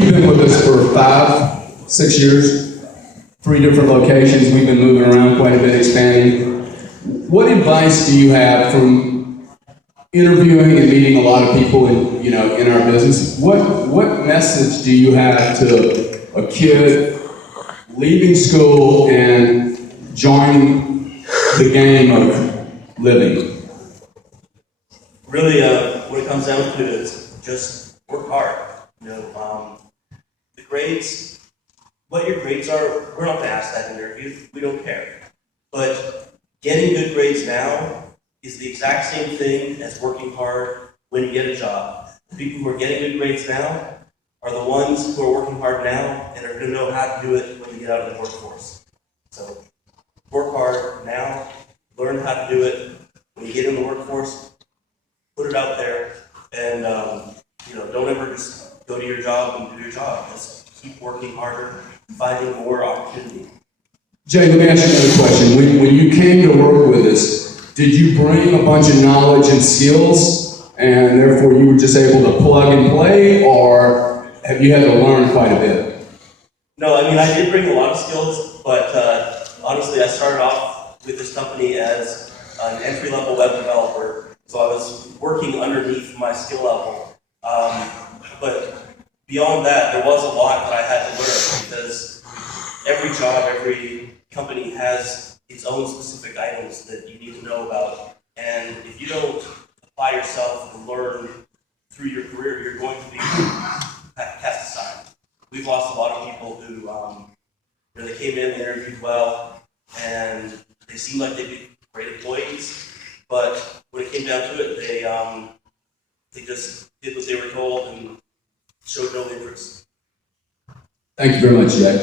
You've been with us for 5, 6 years, 3 different locations. We've been moving around quite a bit, expanding. What advice do you have from interviewing and meeting a lot of people in our business? What message do you have to a kid leaving school and joining the game of living? Really, what it comes down to is just work hard. The grades, what your grades are, we're not going to ask that in interviews. We don't care. But getting good grades now is the exact same thing as working hard when you get a job. The people who are getting good grades now are the ones who are working hard now and are going to know how to do it when you get out of the workforce. So work hard now, learn how to do it when you get in the workforce, put it out there, and don't ever just go to your job and do your job. Just keep working harder, finding more opportunity. Jay, let me ask you another question. When you came to work with us, did you bring a bunch of knowledge and skills, and therefore you were just able to plug and play, or have you had to learn quite a bit? No, I did bring a lot of skills, but honestly, I started off with this company as an entry-level web developer, so I was working underneath my skill level. But beyond that, there was a lot that I had to learn because every job, every company has its own specific items that you need to know about. And if you don't apply yourself and learn through your career, you're going to be cast aside. We've lost a lot of people who they came in, they interviewed well, and they seemed like they'd be great employees. But when it came down to it, they just did what they were told and showed no interest. Thank you very much, Jay.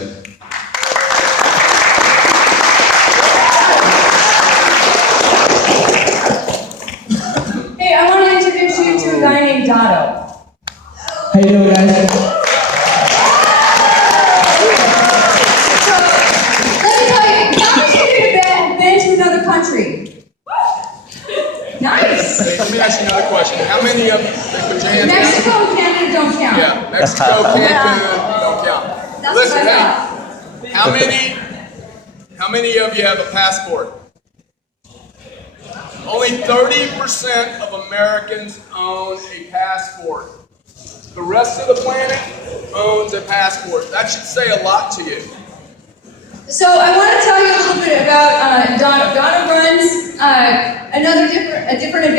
Hey, I want to introduce you to a guy named Dado. How you doing, guys? So, let me tell you, how much of you have been to another country? Nice. Hey, let me ask you another question. How many of you, put your hands Mexico down. and Canada don't count. Yeah, Mexico, Canada, don't count. That's Listen, what I hey, how many of you have a passport? Only 30% of Americans own a passport. The rest of the planet owns a passport. That should say a lot to you. So I want to tell you a little bit about Dado. Dado runs a different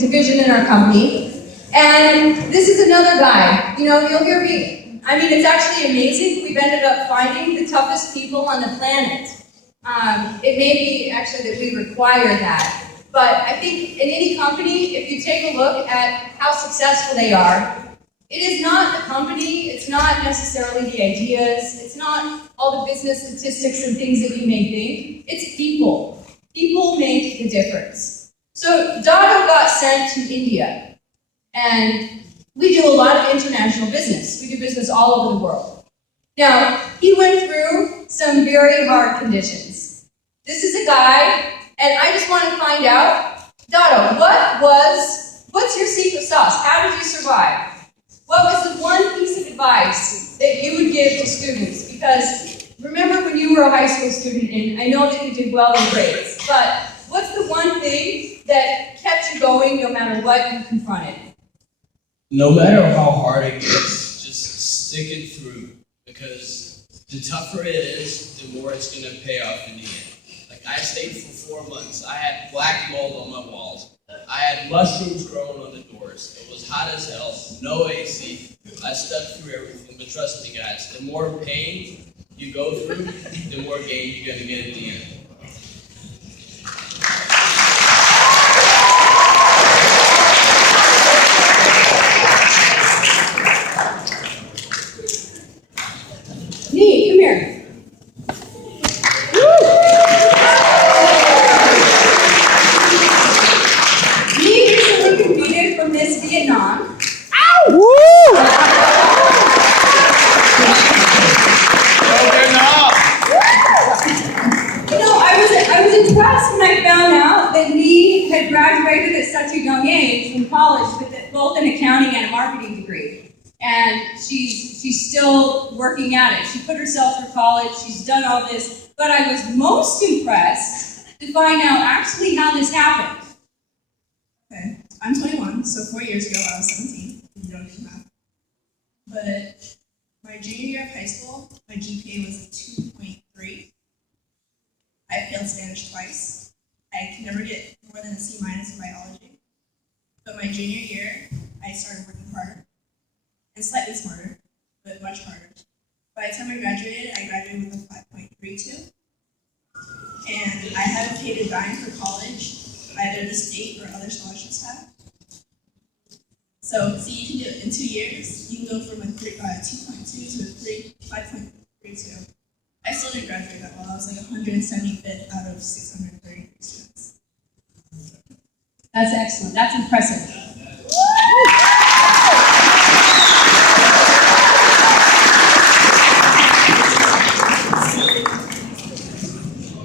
division in our company, and this is another guy. You'll hear me. It's actually amazing. We've ended up finding the toughest people on the planet. It may be actually that we require that, but I think in any company, if you take a look at how successful they are, it is not the company, it's not necessarily the ideas, it's not all the business statistics and things that you may think, it's people. People make the difference. So Dado got sent to India, and we do a lot of international business. We do business all over the world. Now, he went through some very hard conditions. This is a guy, and I just want to find out, Dado, what's your secret sauce? How did you survive? What was the one piece of advice that you would give to students? Because remember when you were a high school student, and I know that you did well in grades, but what's the one thing that kept you going no matter what you confronted? No matter how hard it gets, just stick it through. Because the tougher it is, the more it's going to pay off in the end. Like, I stayed for 4 months. I had black mold on my walls. I had mushrooms growing on the doors. It was hot as hell, no AC. I stuck through everything, but trust me guys, the more pain you go through, the more gain you're going to get at the end. Nee, come here. Vietnam. Ow! Woo! I was impressed when I found out that Lee had graduated at such a young age from college with both an accounting and a marketing degree. And she's She's still working at it. She put herself through college. She's done all this. But I was most impressed to find out actually how this happened. Okay, I'm 21, so 4 years ago I was 17. You don't do math. But my junior year of high school, my GPA was a 2.3. I failed Spanish twice. I could never get more than a C- in biology. But my junior year, I started working harder and slightly smarter, but much harder. By the time I graduated with a 5.32. And I haven't paid a dime for college, either the state or other scholarships have. So, see, you can do it in 2 years. You can go from a 2.2 to a 5.32. I still didn't graduate that well. I was like 175th out of 633 students. That's excellent. That's impressive.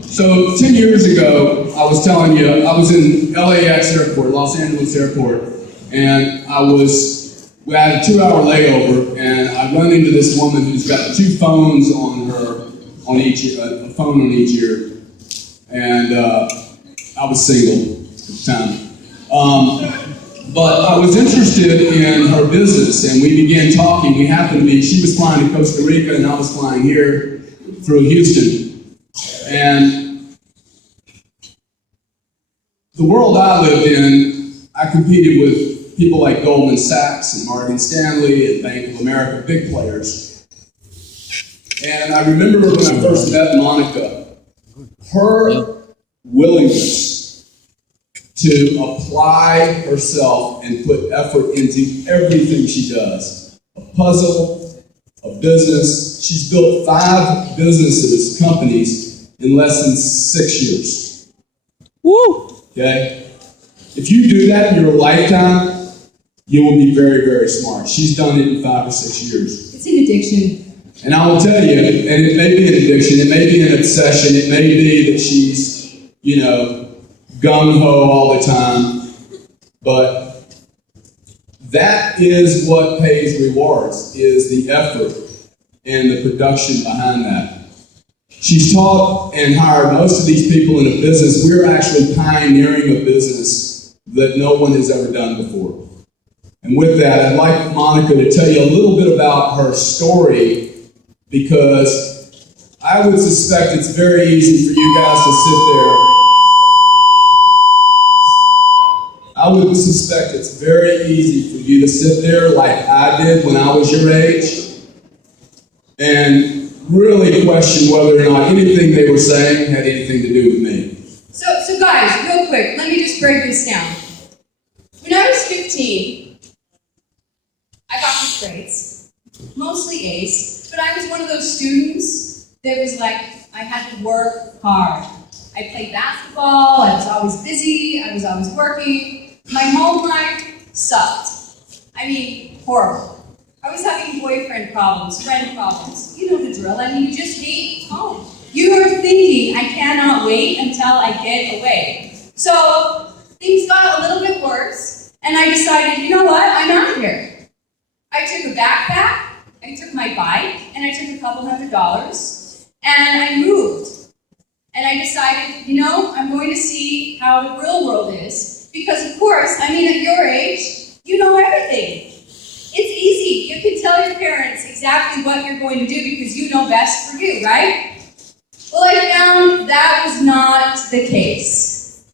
So 10 years ago, I was telling you, I was in LAX airport, Los Angeles airport, and we had a 2-hour layover, and I run into this woman who's got 2 phones on each ear, a phone on each ear, and I was single at the time. But I was interested in her business, and we began talking. She was flying to Costa Rica, and I was flying here through Houston. And the world I lived in, I competed with people like Goldman Sachs and Morgan Stanley and Bank of America, big players. And I remember when I first met Monica, her willingness to apply herself and put effort into everything she does. A puzzle, a business. She's built 5 businesses, companies, in less than 6 years. Woo! Okay? If you do that in your lifetime, you will be very, very smart. She's done it in 5 or 6 years. It's an addiction. And I will tell you, and it may be an addiction, it may be an obsession, it may be that she's, gung-ho all the time, but that is what pays rewards, is the effort and the production behind that. She's taught and hired most of these people in a business. We're actually pioneering a business that no one has ever done before. And with that, I'd like Monica to tell you a little bit about her story, because I would suspect it's very easy for you guys to sit there. I would suspect it's very easy for you to sit there like I did when I was your age and really question whether or not anything they were saying had anything to do with me. So guys, real quick, let me just break this down. When I was 15, I got good grades, mostly A's, but I was one of those students that was like, I had to work hard. I played basketball, I was always busy, I was always working. My home life sucked. I mean, horrible. I was having boyfriend problems, friend problems. You know the drill. I mean, you just hate home. You are thinking, I cannot wait until I get away. So things got a little bit worse, and I decided, you know what? I'm out of here. I took a backpack, I took my bike, and I took a couple $100, and I moved. And I decided, I'm going to see how the real world is. Because of course, at your age, you know everything. It's easy. You can tell your parents exactly what you're going to do because you know best for you, right? Well, I found that was not the case.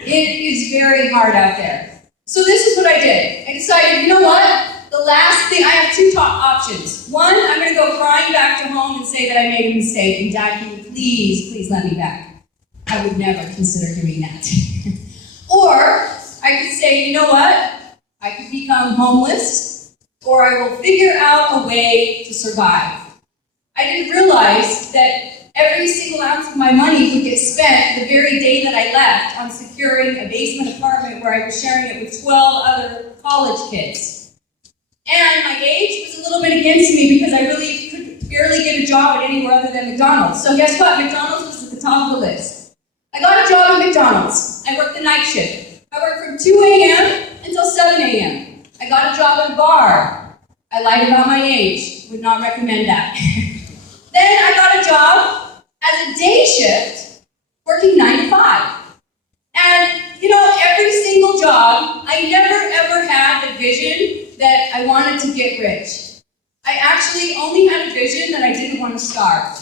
It is very hard out there. So this is what I did. I decided, you know what? The last thing, I have 2 top options. One, I'm going to go crying back to home and say that I made a mistake, and Dad, can you please let me back? I would never consider doing that. Or I could say, you know what? I could become homeless, or I will figure out a way to survive. I didn't realize that every single ounce of my money would get spent the very day that I left on securing a basement apartment where I was sharing it with 12 other college kids. And my age was a little bit against me because I really could barely get a job at anywhere other than McDonald's. So guess what? McDonald's was at the top of the list. I got a job at McDonald's. I worked the night shift. I worked from 2 a.m. until 7 a.m. I got a job at a bar. I lied about my age. would not recommend that. Then I got a job as a day shift, working 9 to 5. And, every single job, I never ever had the vision that I wanted to get rich. I actually only had a vision that I didn't want to starve.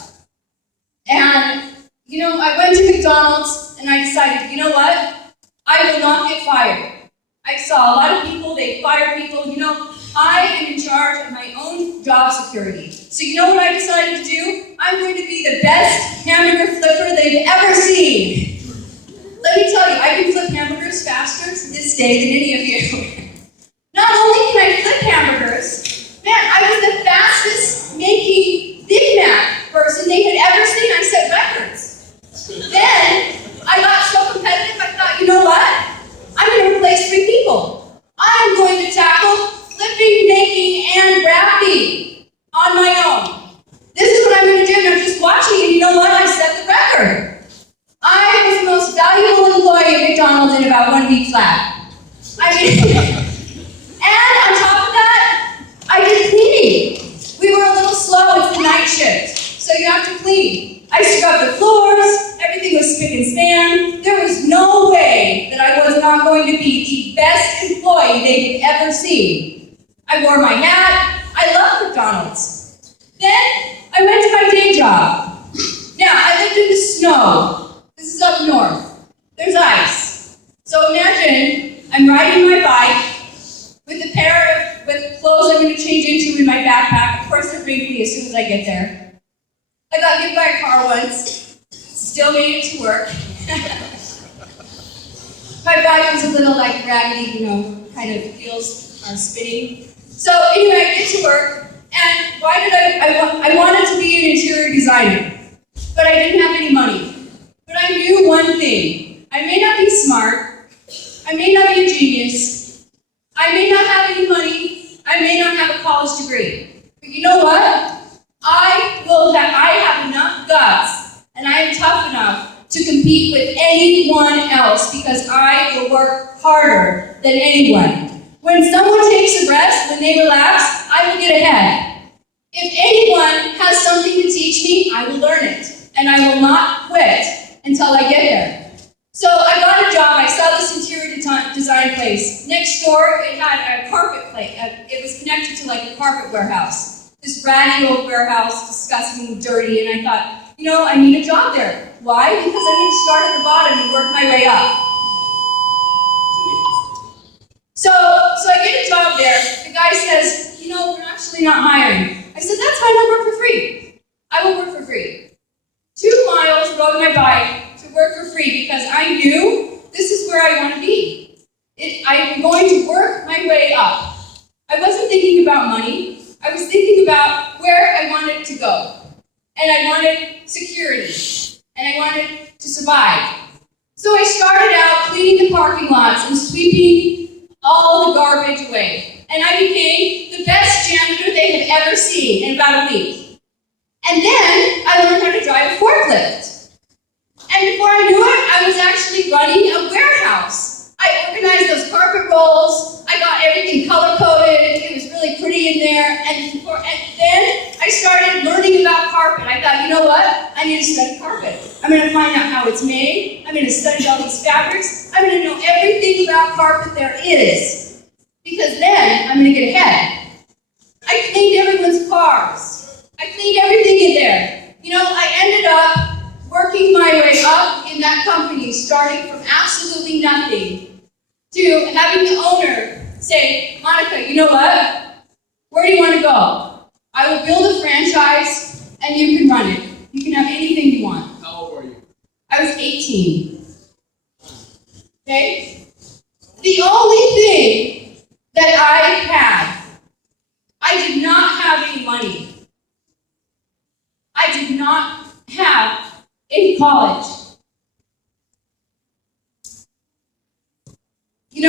And, I went to McDonald's and I decided, you know what? I will not get fired. I saw a lot of people, they fire people. I am in charge of my own job security. So you know what I decided to do? I'm going to be the best hamburger flipper they've ever seen. Let me tell you, I can flip hamburgers faster to this day than any of you. Not only can I flip hamburgers, man, I was the fastest making Big Mac person they had ever seen. I set records. Then I got so competitive, I thought, you know what? I'm going to replace 3 people. I'm going to tackle flipping, making, and wrapping on my own. This is what I'm going to do, and I'm just watching, and you know what? I set the record. I was the most valuable employee at McDonald's in about 1 week flat. And on top of that, I did cleaning. We were a little slow, it's the night shift, so you have to clean. I scrubbed the floors, everything was spick and span. There was no way that I was not going to be the best employee they had ever seen. I wore my hat. I love McDonald's. Then I went to my day job. Now, I lived in the snow. This is up north. There's ice. So imagine I'm riding my bike with clothes I'm going to change into in my backpack. Of course, they're wrinkly as soon as I get there. I got hit by a car once. Still made it to work. My bike was a little raggedy, kind of wheels are spinning. So anyway, I get to work, and why did I wanted to be an interior designer, but I didn't have any money. But I knew one thing. I may not be smart. I may not be a genius. I may not have any money. I may not have a college degree. But you know what? I have enough guts, and I am tough enough to compete with anyone else because I will work harder than anyone. When someone takes a rest, when they relax, I will get ahead. If anyone has something to teach me, I will learn it, and I will not quit until I get there. So I got a job. I saw this interior design place. Next door, it had a carpet place. It was connected to a carpet warehouse. This ratty old warehouse, disgusting, dirty, and I thought, I need a job there. Why? Because I need to start at the bottom and work my way up. 2 minutes. So I get a job there. The guy says, we're actually not hiring. I said, that's fine, I'll work for free. I will work for free. 2 miles, rode my bike to work for free because I knew this is where I want to be. I'm going to work my way up. I wasn't thinking about money. I was thinking about where I wanted to go. And I wanted security. And I wanted to survive. So I started out cleaning the parking lots and sweeping all the garbage away. And I became the best janitor they had ever seen in about a week. And then I learned how to drive a forklift. And before I knew it, I was actually running a warehouse. I organized those carpet rolls. I got everything color-coded. It was really pretty in there. And then I started learning about carpet. I thought, you know what? I need to study carpet. I'm going to find out how it's made. I'm going to study all these fabrics. I'm going to know everything about carpet there is. Because then I'm going to get ahead. I cleaned everyone's cars. I cleaned everything in there. I ended up working my way up in that company, starting from absolutely nothing to having the owner say, Monica, you know what? Where do you want to go? I will build a franchise and you can run it. You can have anything you want. How old were you? I was 18. Okay? The only thing that I did not have any money. I did not have any college.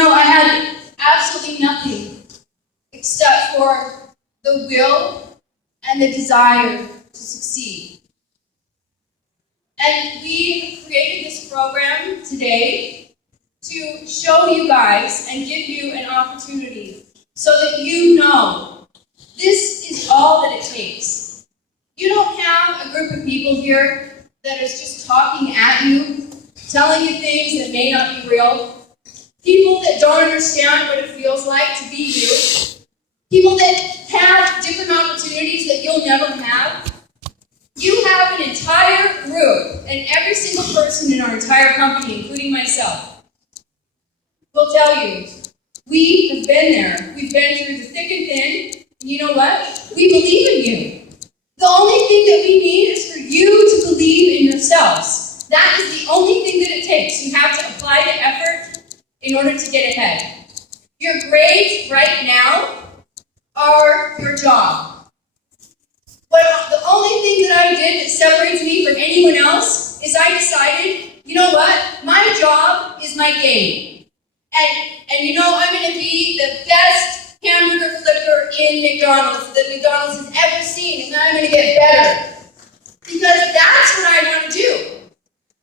I had absolutely nothing except for the will and the desire to succeed. And we created this program today to show you guys and give you an opportunity so that you know this is all that it takes. You don't have a group of people here that is just talking at you, telling you things that may not be real. People that don't understand what it feels like to be you. People that have different opportunities that you'll never have. You have an entire group, and every single person in our entire company, including myself, will tell you, we have been there. We've been through the thick and thin, and you know what? We believe in you. The only thing that we need is for you to believe in yourselves. That is the only thing that it takes. You have to apply the effort in order to get ahead. Your grades right now are your job. But the only thing that I did that separates me from anyone else is I decided, you know what? My job is my game. And you know, I'm going to be the best hamburger flipper in McDonald's that McDonald's has ever seen, and then I'm going to get better. Because that's what I want to do.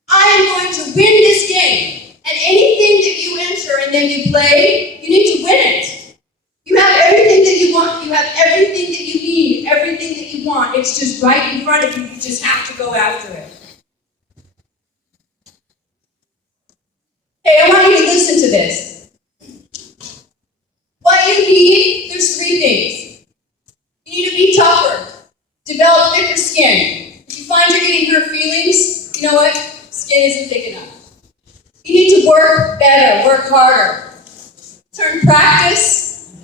I am going to win this game. And anything that you enter and then you play, you need to win it. You have everything that you want. You have everything that you need, everything that you want. It's just right in front of you. You just have to go after it. Hey, I want you to listen to this. What you need, there's three things. You need to be tougher. Develop thicker skin. If you find you're getting hurt feelings, you know what? Skin isn't thick enough. You need to work better, work harder. Turn practice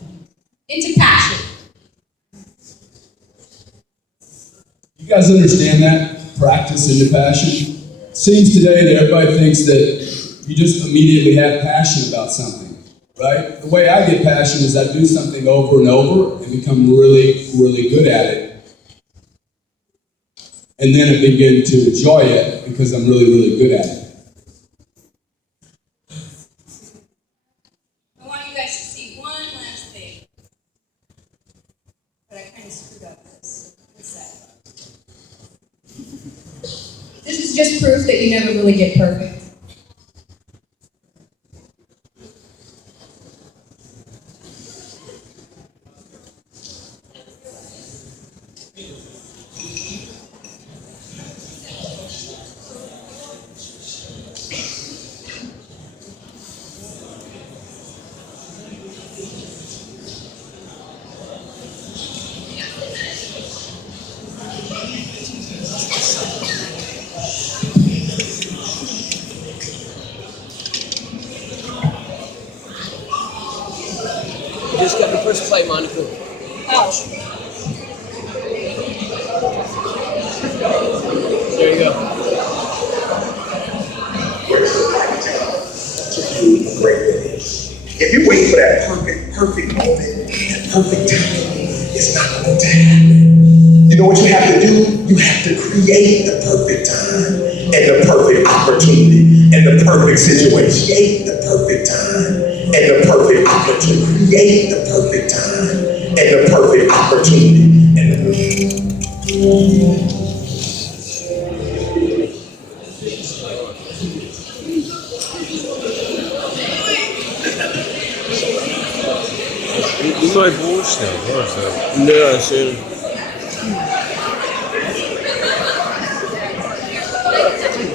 into passion. You guys understand that? Practice into passion? It seems today that everybody thinks that you just immediately have passion about something, right? The way I get passion is I do something over and over and become really, really good at it. And then I begin to enjoy it because I'm really, really good at it. I want you guys to see one last thing. But I kind of screwed up this. What's that? This is just proof that you never really get perfect. Just got the first play, Monica. Ouch. There you go. If you wait for that perfect moment, that perfect time, it's not going to happen. You know what you have to do? You have to create the perfect time and the perfect opportunity and the perfect situation. Create the perfect time and the perfect opportunity. Create the perfect time and the perfect opportunity and the You might bullshit. What is that? No, I said